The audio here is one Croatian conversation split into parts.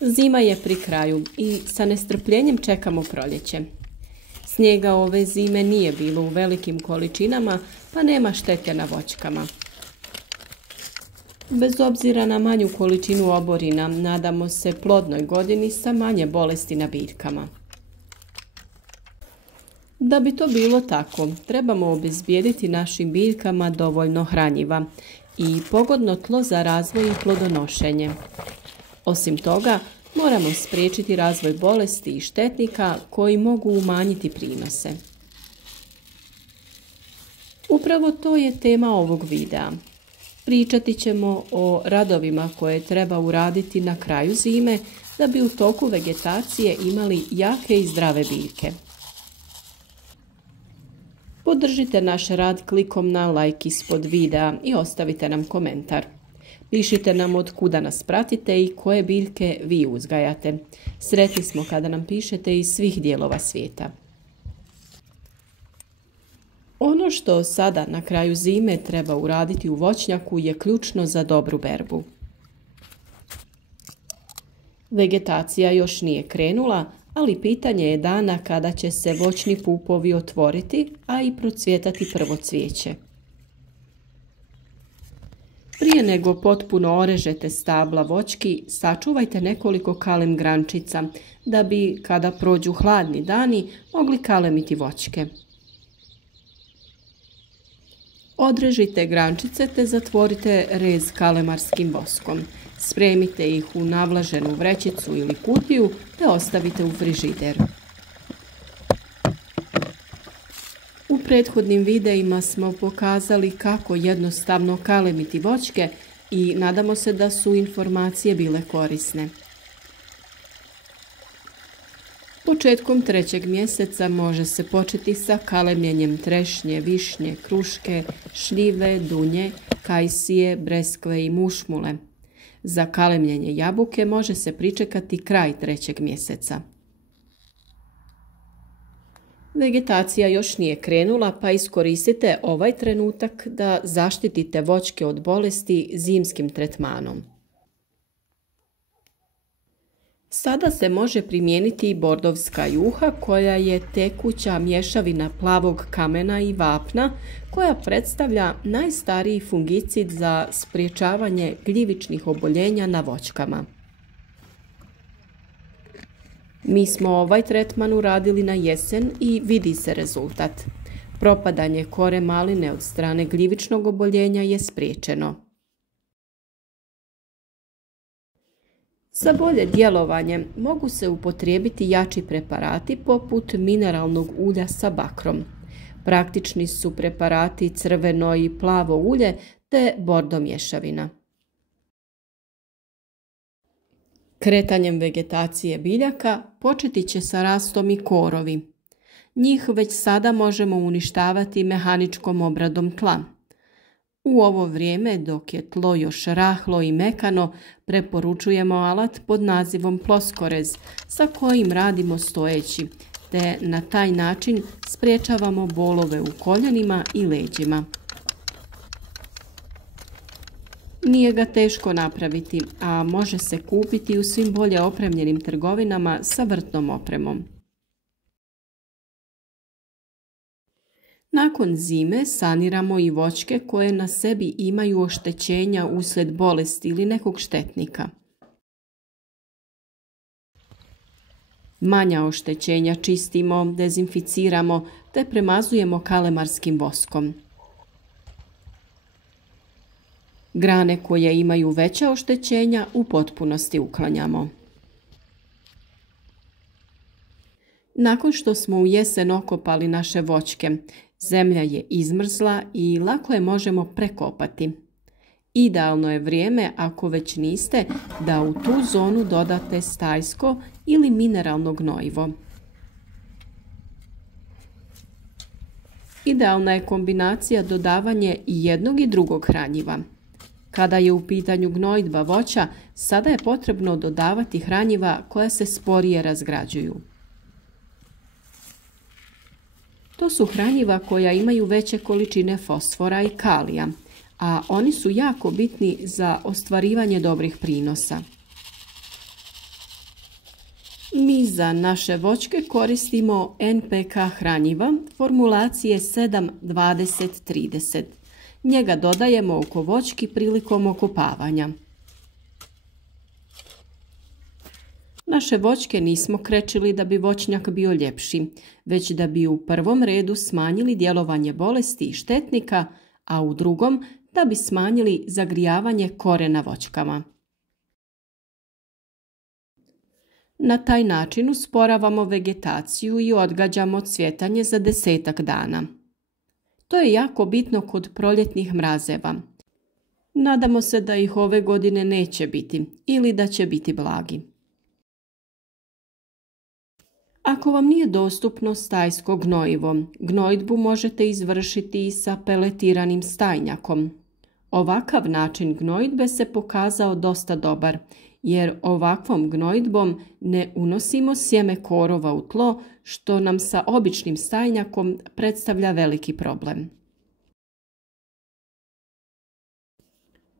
Zima je pri kraju i sa nestrpljenjem čekamo proljeće. Snijega ove zime nije bilo u velikim količinama, pa nema štete na voćkama. Bez obzira na manju količinu oborina, nadamo se plodnoj godini sa manje bolesti na biljkama. Da bi to bilo tako, trebamo obezbijediti našim biljkama dovoljno hranjiva i pogodno tlo za razvoj i plodonošenje. Osim toga, moramo spriječiti razvoj bolesti i štetnika koji mogu umanjiti prinose. Upravo to je tema ovog videa. Pričati ćemo o radovima koje treba uraditi na kraju zime da bi u toku vegetacije imali jake i zdrave biljke. Podržite naš rad klikom na like ispod videa i ostavite nam komentar. Pišite nam od kuda nas pratite i koje biljke vi uzgajate. Sretni smo kada nam pišete iz svih dijelova svijeta. Ono što sada na kraju zime treba uraditi u voćnjaku je ključno za dobru berbu. Vegetacija još nije krenula, ali pitanje je dana kada će se voćni pupovi otvoriti, a i procvjetati prvo cvijeće. Prije nego potpuno orežete stabla voćki, sačuvajte nekoliko kalem grančica, da bi, kada prođu hladni dani, mogli kalemiti voćke. Odrežite grančice te zatvorite rez kalemarskim voskom. Spremite ih u navlaženu vrećicu ili kutiju te ostavite u frižider. U prethodnim videima smo pokazali kako jednostavno kalemiti voćke i nadamo se da su informacije bile korisne. Početkom 3. mjeseca može se početi sa kalemljenjem trešnje, višnje, kruške, šljive, dunje, kajsije, breskve i mušmule. Za kalemljenje jabuke može se pričekati kraj 3. mjeseca. Vegetacija još nije krenula, pa iskoristite ovaj trenutak da zaštitite voćke od bolesti zimskim tretmanom. Sada se može primijeniti i bordovska juha koja je tekuća mješavina plavog kamena i vapna koja predstavlja najstariji fungicid za sprječavanje gljivičnih oboljenja na voćkama. Mi smo ovaj tretman uradili na jesen i vidi se rezultat. Propadanje kore maline od strane gljivičnog oboljenja je spriječeno. Za bolje djelovanje mogu se upotrijebiti jači preparati poput mineralnog ulja sa bakrom. Praktični su preparati crveno i plavo ulje te bordo mješavina. Kretanjem vegetacije biljaka početi će sa rastom i korovi. Njih već sada možemo uništavati mehaničkom obradom tla. U ovo vrijeme, dok je tlo još rahlo i mekano, preporučujemo alat pod nazivom ploskorez, sa kojim radimo stojeći, te na taj način sprječavamo bolove u koljenima i leđima. Nije ga teško napraviti, a može se kupiti u svim bolje opremljenim trgovinama sa vrtnom opremom. Nakon zime saniramo i voćke koje na sebi imaju oštećenja uslijed bolesti ili nekog štetnika. Manja oštećenja čistimo, dezinficiramo te premazujemo kalemarskim voskom. Grane koje imaju veća oštećenja u potpunosti uklanjamo. Nakon što smo u jesen okopali naše voćke, zemlja je izmrzla i lako je možemo prekopati. Idealno je vrijeme, ako već niste, da u tu zonu dodate stajsko ili mineralno gnojivo. Idealna je kombinacija dodavanje i jednog i drugog hranjiva. Kada je u pitanju gnojidba voća, sada je potrebno dodavati hranjiva koja se sporije razgrađuju. To su hranjiva koja imaju veće količine fosfora i kalija, a oni su jako bitni za ostvarivanje dobrih prinosa. I za naše voćke koristimo NPK hranjiva formulacije 7-20-30. Njega dodajemo oko voćki prilikom okopavanja. Naše voćke nismo krečili da bi voćnjak bio ljepši, već da bi u prvom redu smanjili djelovanje bolesti i štetnika, a u drugom da bi smanjili zagrijavanje korena voćkama. Na taj način usporavamo vegetaciju i odgađamo cvjetanje za 10 dana. To je jako bitno kod proljetnih mrazeva. Nadamo se da ih ove godine neće biti ili da će biti blagi. Ako vam nije dostupno stajsko gnojivo, gnojidbu možete izvršiti i sa peletiranim stajnjakom. Ovakav način gnojidbe se pokazao dosta dobar, jer ovakvom gnojidbom ne unosimo sjeme korova u tlo, što nam sa običnim stajnjakom predstavlja veliki problem.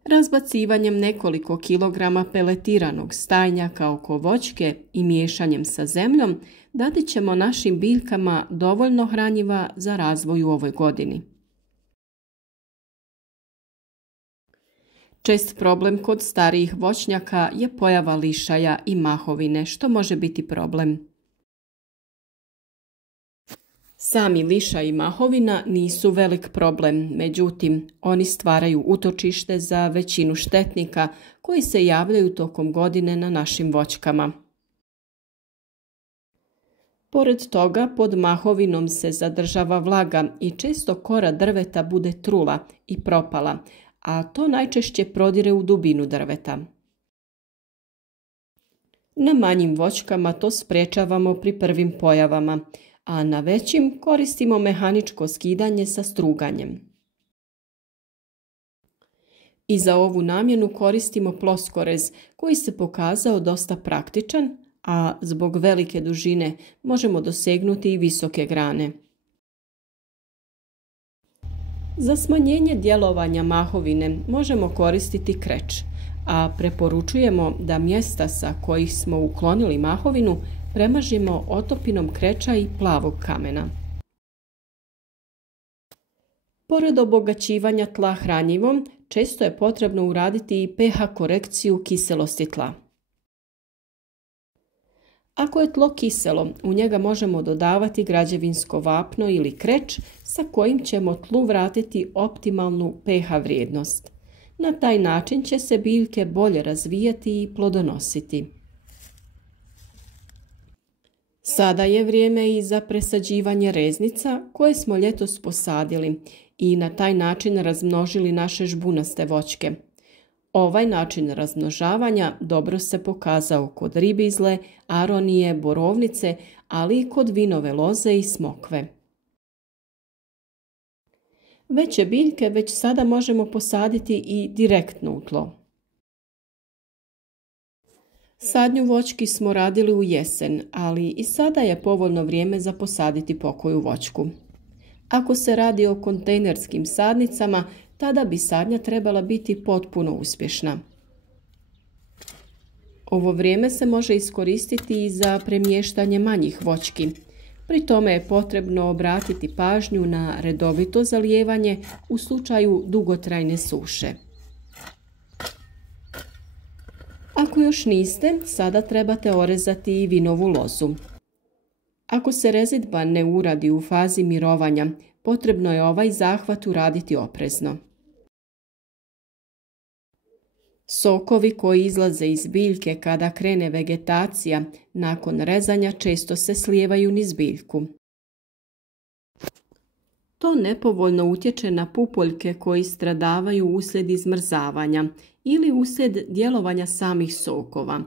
Razbacivanjem nekoliko kilograma peletiranog stajnjaka oko voćke i miješanjem sa zemljom dati ćemo našim biljkama dovoljno hranjiva za razvoj u ovoj godini. Čest problem kod starijih voćnjaka je pojava lišaja i mahovine, što može biti problem. Sami lišaj i mahovina nisu velik problem, međutim, oni stvaraju utočište za većinu štetnika koji se javljaju tokom godine na našim voćkama. Pored toga, pod mahovinom se zadržava vlaga i često kora drveta bude trula i propala, a to najčešće prodire u dubinu drveta. Na manjim voćkama to sprječavamo pri prvim pojavama, a na većim koristimo mehaničko skidanje sa struganjem. I za ovu namjenu koristimo ploskorez koji se pokazao dosta praktičan, a zbog velike dužine možemo dosegnuti i visoke grane. Za smanjenje djelovanja mahovine možemo koristiti kreč, a preporučujemo da mjesta sa kojih smo uklonili mahovinu premažimo otopinom kreča i plavog kamena. Pored obogaćivanja tla hranjivom, često je potrebno uraditi i pH korekciju kiselosti tla. Ako je tlo kiselo, u njega možemo dodavati građevinsko vapno ili kreč sa kojim ćemo tlu vratiti optimalnu pH vrijednost. Na taj način će se biljke bolje razvijati i plodonositi. Sada je vrijeme i za presađivanje reznica koje smo ljetos posadili i na taj način razmnožili naše žbunaste voćke. Ovaj način razmnožavanja dobro se pokazao kod ribizle, aronije, borovnice, ali i kod vinove loze i smokve. Veće biljke već sada možemo posaditi i direktno u tlo. Sadnju voćki smo radili u jesen, ali i sada je povoljno vrijeme za posaditi pokoju voćku. Ako se radi o kontejnerskim sadnicama, tada bi sadnja trebala biti potpuno uspješna. Ovo vrijeme se može iskoristiti i za premještanje manjih voćki. Pri tome je potrebno obratiti pažnju na redovito zalijevanje u slučaju dugotrajne suše. Ako još niste, sada trebate orezati i vinovu lozu. Ako se rezidba ne uradi u fazi mirovanja, potrebno je ovaj zahvat uraditi oprezno. Sokovi koji izlaze iz biljke kada krene vegetacija, nakon rezanja često se slijevaju niz biljku. To nepovoljno utječe na pupoljke koji stradavaju uslijed izmrzavanja ili uslijed djelovanja samih sokova.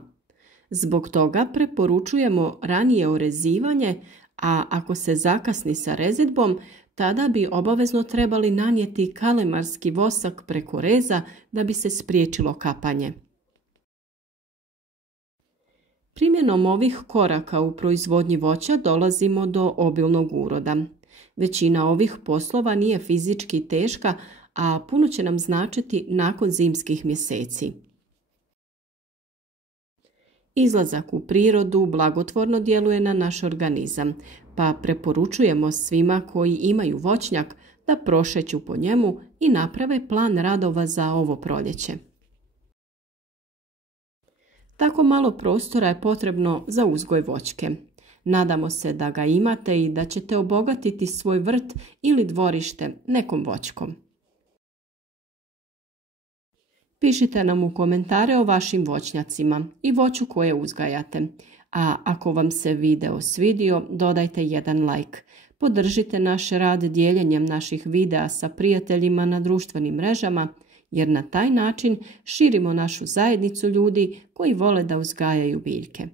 Zbog toga preporučujemo ranije orezivanje, a ako se zakasni sa rezidbom, tada bi obavezno trebali nanijeti kalemarski vosak preko reza da bi se spriječilo kapanje. Primjenom ovih koraka u proizvodnji voća dolazimo do obilnog uroda. Većina ovih poslova nije fizički teška, a puno će nam značiti nakon zimskih mjeseci. Izlazak u prirodu blagotvorno djeluje na naš organizam, pa preporučujemo svima koji imaju voćnjak da prošeću po njemu i naprave plan radova za ovo proljeće. Tako malo prostora je potrebno za uzgoj voćke. Nadamo se da ga imate i da ćete obogatiti svoj vrt ili dvorište nekom voćkom. Pišite nam u komentare o vašim voćnjacima i voću koje uzgajate. A ako vam se video svidio, dodajte jedan like. Podržite naš rad dijeljenjem naših videa sa prijateljima na društvenim mrežama, jer na taj način širimo našu zajednicu ljudi koji vole da uzgajaju biljke.